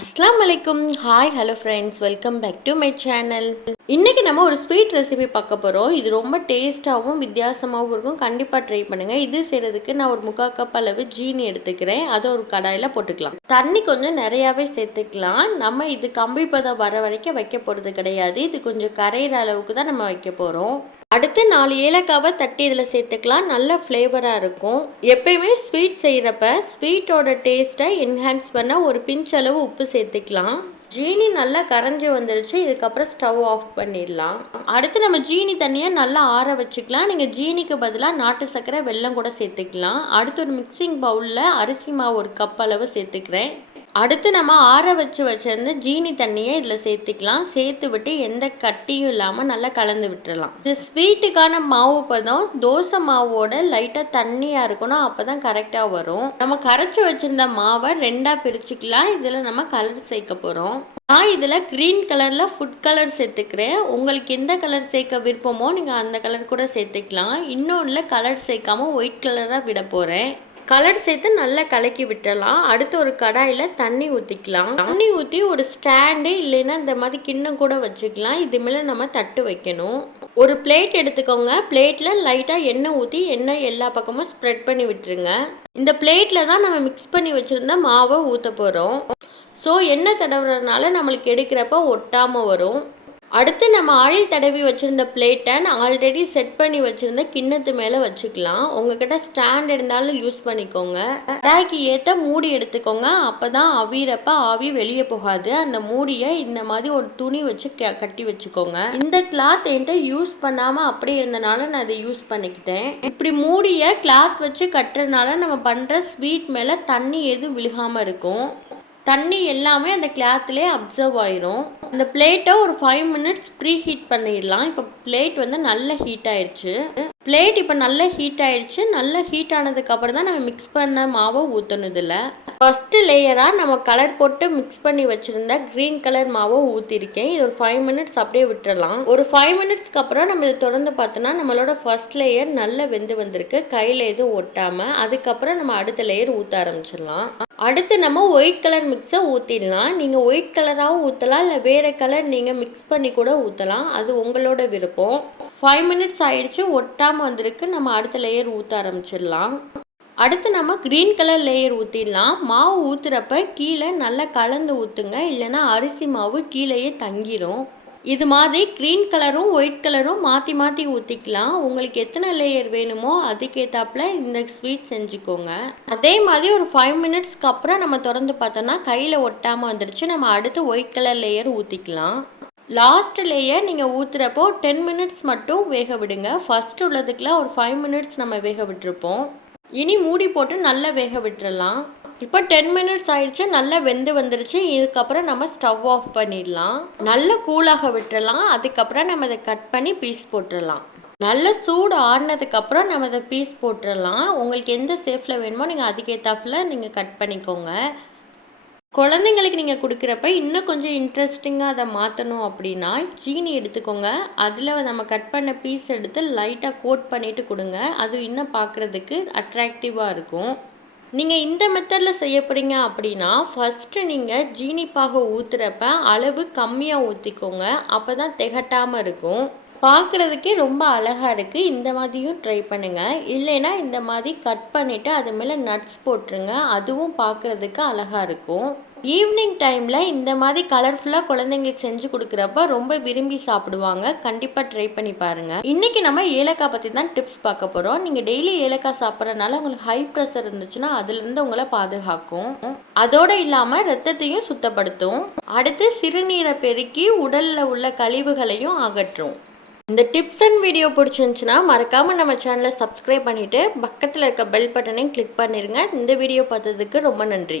அஸ்ஸலாமு அலைக்கும். Hi hello friends, welcome back to my channel. இன்றைக்கி நம்ம ஒரு ஸ்வீட் ரெசிபி பார்க்க போகிறோம். இது ரொம்ப டேஸ்ட்டாகவும் வித்தியாசமாகவும் இருக்கும். கண்டிப்பாக ட்ரை பண்ணுங்கள். இது செய்கிறதுக்கு நான் ஒரு 3/4 கப் அளவு ஜீனி எடுத்துக்கிறேன். அதை ஒரு கடாயில் போட்டுக்கலாம். தண்ணி கொஞ்சம் நிறையாவே சேர்த்துக்கலாம். நம்ம இது கம்பி பதம் வர வரைக்கும் வைக்க போகிறது கிடையாது. இது கொஞ்சம் கரையிற அளவுக்கு தான் நம்ம வைக்க போகிறோம். அடுத்து 4 ஏலக்காவை தட்டி இதில் சேர்த்துக்கலாம். நல்ல ஃப்ளேவராக இருக்கும். எப்பயுமே ஸ்வீட் செய்கிறப்ப ஸ்வீட்டோட டேஸ்ட்டை என்ஹான்ஸ் பண்ண ஒரு பிஞ்ச் அளவு உப்பு சேர்த்துக்கலாம். ஜீனி நல்லா கரைஞ்சி வந்துருச்சு. இதுக்கப்புறம் ஸ்டவ் ஆஃப் பண்ணிடலாம். அடுத்து நம்ம ஜீனி தண்ணியை நல்லா ஆற வச்சுக்கலாம். நீங்கள் ஜீனிக்கு பதிலாக நாட்டு சர்க்கரை, வெல்லம் கூட சேர்த்துக்கலாம். அடுத்து ஒரு மிக்சிங் பவுலில் அரிசி மாவு 1 கப் அளவு சேர்த்துக்கிறேன். அடுத்து நம்ம ஆற வச்சிருந்த ஜீனி தண்ணியை இதில் சேர்த்துக்கலாம். சேர்த்து விட்டு எந்த கட்டியும் இல்லாமல் நல்லா கலந்து விட்டுறலாம். இது ஸ்வீட்டுக்கான மாவு பதம் தோசை மாவோட லைட்டாக தண்ணியாக இருக்கணும். அப்போ தான் கரெக்டாக வரும். நம்ம கரைச்சி வச்சுருந்த மாவை 2ஆக பிரிச்சுக்கலாம். இதில் நம்ம கலர் சேர்க்க போகிறோம். நான் இதில் க்ரீன் கலரில் ஃபுட் கலர் சேர்த்துக்கிறேன். உங்களுக்கு எந்த கலர் சேர்க்க விருப்பமோ நீங்கள் அந்த கலர் கூட சேர்த்துக்கலாம். இன்னொன்றில் கலர் சேர்க்காம ஒயிட் கலராக விட போகிறேன். கலர் சேர்த்து நல்லா கலக்கி விட்டுறலாம். அடுத்து ஒரு கடாயில் தண்ணி ஊற்றிக்கலாம். தண்ணி ஊற்றி ஒரு ஸ்டாண்டு இல்லைன்னா இந்த மாதிரி கிண்ணம் கூட வச்சுக்கலாம். இது மேலே நம்ம தட்டு வைக்கணும். ஒரு பிளேட் எடுத்துக்கோங்க. பிளேட்டில் லைட்டாக எண்ணெய் ஊற்றி எண்ணெய் எல்லா பக்கமும் ஸ்ப்ரெட் பண்ணி விட்டுருங்க. இந்த பிளேட்டில் தான் நம்ம மிக்ஸ் பண்ணி வச்சுருந்த மாவை ஊற்ற போகிறோம். ஸோ எண்ணெய் தடவுறதுனால நம்மளுக்கு எடுக்கிறப்ப ஒட்டாமல் வரும். அடுத்து நம்ம ஆயில் தடவி வச்சுருந்த பிளேட்டை நான் ஆல்ரெடி செட் பண்ணி வச்சுருந்த கிண்ணத்து மேலே வச்சுக்கலாம். உங்ககிட்ட ஸ்டாண்ட் இருந்தாலும் யூஸ் பண்ணிக்கோங்க. கடாய்க்கு ஏற்ற மூடி எடுத்துக்கோங்க. அப்போ தான் அவிறப்ப ஆவி வெளியே போகாது. அந்த மூடியை இந்த மாதிரி ஒரு துணி வச்சு கட்டி வச்சுக்கோங்க. இந்த கிளாத் என்கிட்ட யூஸ் பண்ணாமல் அப்படியே இருந்தனால நான் இதை யூஸ் பண்ணிக்கிட்டேன். இப்படி மூடியை கிளாத் வச்சு கட்டுறதுனால நம்ம பண்ணுற ஸ்வீட் மேலே தண்ணி எதுவும் விழுகாமல் இருக்கும். தண்ணி எல்லாமே அந்த கிளாத்லேயே அப்சர்வ் ஆயிரும். அந்த பிளேட்டை ஒரு 5 மினிட்ஸ் ப்ரீ ஹீட் பண்ணிடலாம். இப்போ பிளேட் வந்து நல்ல ஹீட் ஆயிடுச்சு. பிளேட் இப்போ நல்ல ஹீட் ஆயிடுச்சு. நல்ல ஹீட் ஆனதுக்கப்புறம் தான் நம்ம மிக்ஸ் பண்ண மாவை ஊற்றணும். இதில் ஃபஸ்ட்டு லேயராக நம்ம கலர் போட்டு மிக்ஸ் பண்ணி வச்சுருந்த க்ரீன் கலர் மாவை ஊற்றிருக்கேன். இது ஒரு 5 மினிட்ஸ் அப்படியே விட்டுறலாம். ஒரு 5 மினிட்ஸ்க்கு அப்புறம் நம்ம இதை தொடர்ந்து பார்த்தோன்னா நம்மளோட ஃபர்ஸ்ட் லேயர் நல்லா வெந்து வந்திருக்கு. கையில் எதுவும் ஒட்டாமல். அதுக்கப்புறம் நம்ம அடுத்த லேயர் ஊற்ற ஆரம்பிச்சிடலாம். அடுத்து நம்ம ஒயிட் கலர் மிக்ஸை ஊற்றிடலாம். நீங்கள் ஒயிட் கலராகவும் ஊற்றலாம், இல்லை வேறு கலர் நீங்கள் மிக்ஸ் பண்ணி கூட ஊற்றலாம். அது உங்களோட விருப்பம். 5 மினிட்ஸ் ஆயிடுச்சு. ஒட்டாமல் வந்திருக்கு. நம்ம அடுத்த லேயர் ஊற்ற ஆரம்பிச்சிடலாம். அடுத்து நம்ம க்ரீன் கலர் லேயர் ஊற்றிடலாம். மாவு ஊற்றுறப்ப கீழே நல்லா கலந்து ஊற்றுங்க. இல்லைன்னா அரிசி மாவு கீழேயே தங்கிரும். இது மாதிரி க்ரீன் கலரும் ஒயிட் கலரும் மாற்றி மாற்றி ஊற்றிக்கலாம். உங்களுக்கு எத்தனை லேயர் வேணுமோ அதுக்கேற்றாப்புல இந்த ஸ்வீட் செஞ்சுக்கோங்க. அதே மாதிரி ஒரு 5 மினிட்ஸ்க்கு அப்புறம் நம்ம திறந்து பார்த்தோன்னா கையில் ஒட்டாமல் வந்துடுச்சு. நம்ம அடுத்து ஒயிட் கலர் லேயர் ஊற்றிக்கலாம். லாஸ்ட் லேயர் நீங்கள் ஊற்றுறப்போ 10 மினிட்ஸ் மட்டும் வேக விடுங்க. ஃபஸ்ட்டு உள்ளதுக்கெலாம் ஒரு 5 மினிட்ஸ் நம்ம வேக விட்டுருப்போம். இனி மூடி போட்டு நல்லா வேக விட்டுறலாம். இப்போ 10 மினிட்ஸ் ஆயிடுச்சு. நல்லா வெந்து வந்துருச்சு. இதுக்கப்புறம் நம்ம ஸ்டவ் ஆஃப் பண்ணிடலாம். நல்லா கூலாக விட்டுறலாம். அதுக்கப்புறம் நம்ம இதை கட் பண்ணி பீஸ் போட்டுடலாம். நல்ல சூடு ஆடினதுக்கப்புறம் நம்ம இதை பீஸ் போட்டுடலாம். உங்களுக்கு எந்த ஷேப்பில் வேணுமோ நீங்கள் அதுக்கேற்றாப்புல நீங்கள் கட் பண்ணிக்கோங்க. குழந்தைங்களுக்கு நீங்கள் கொடுக்குறப்ப இன்னும் கொஞ்சம் இன்ட்ரெஸ்டிங்காக அதை மாற்றணும் அப்படின்னா ஜீனி எடுத்துக்கோங்க. அதில் நம்ம கட் பண்ண பீஸ் எடுத்து லைட்டாக கோட் பண்ணிவிட்டு கொடுங்க. அது இன்னும் பார்க்குறதுக்கு அட்ராக்டிவாக இருக்கும். நீங்கள் இந்த மெத்தடில் செய்ய போகிறீங்க அப்படின்னா ஃபஸ்ட்டு நீங்கள் ஜீனி பாகு ஊற்றுறப்ப அளவு கம்மியாக ஊற்றிக்கோங்க. அப்போ தான் திகட்டாமல் இருக்கும். பார்க்குறதுக்கே ரொம்ப அழகாக இருக்குது. இந்த மாதிரியும் ட்ரை பண்ணுங்கள். இல்லைன்னா இந்த மாதிரி கட் பண்ணிவிட்டு அது மேலே நட்ஸ் போட்டுருங்க. அதுவும் பார்க்குறதுக்கு அழகாக இருக்கும். ஈவினிங் டைமில் இந்த மாதிரி கலர்ஃபுல்லாக குழந்தைங்களுக்கு செஞ்சு கொடுக்குறப்ப ரொம்ப விரும்பி சாப்பிடுவாங்க. கண்டிப்பாக ட்ரை பண்ணி பாருங்கள். இன்றைக்கி நம்ம ஏலக்காய் பற்றி தான் டிப்ஸ் பார்க்க போகிறோம். நீங்கள் டெய்லி ஏலக்காய் சாப்பிட்றதுனால உங்களுக்கு ஹை ப்ரெஷர் இருந்துச்சுன்னா அதுலேருந்து உங்களை பாதுகாக்கும். அதோடு இல்லாமல் ரத்தத்தையும் சுத்தப்படுத்தும். அடுத்து சிறுநீரை பெருக்கி உடலில் உள்ள கழிவுகளையும் அகற்றும். இந்த டிப்ஸ் அண்ட் வீடியோ பிடிச்சிருந்துச்சுன்னா மறக்காமல் நம்ம சேனலை சப்ஸ்கிரைப் பண்ணிவிட்டு பக்கத்தில் இருக்க பெல் பட்டனையும் கிளிக் பண்ணிடுங்க. இந்த வீடியோ பார்த்ததுக்கு ரொம்ப நன்றி.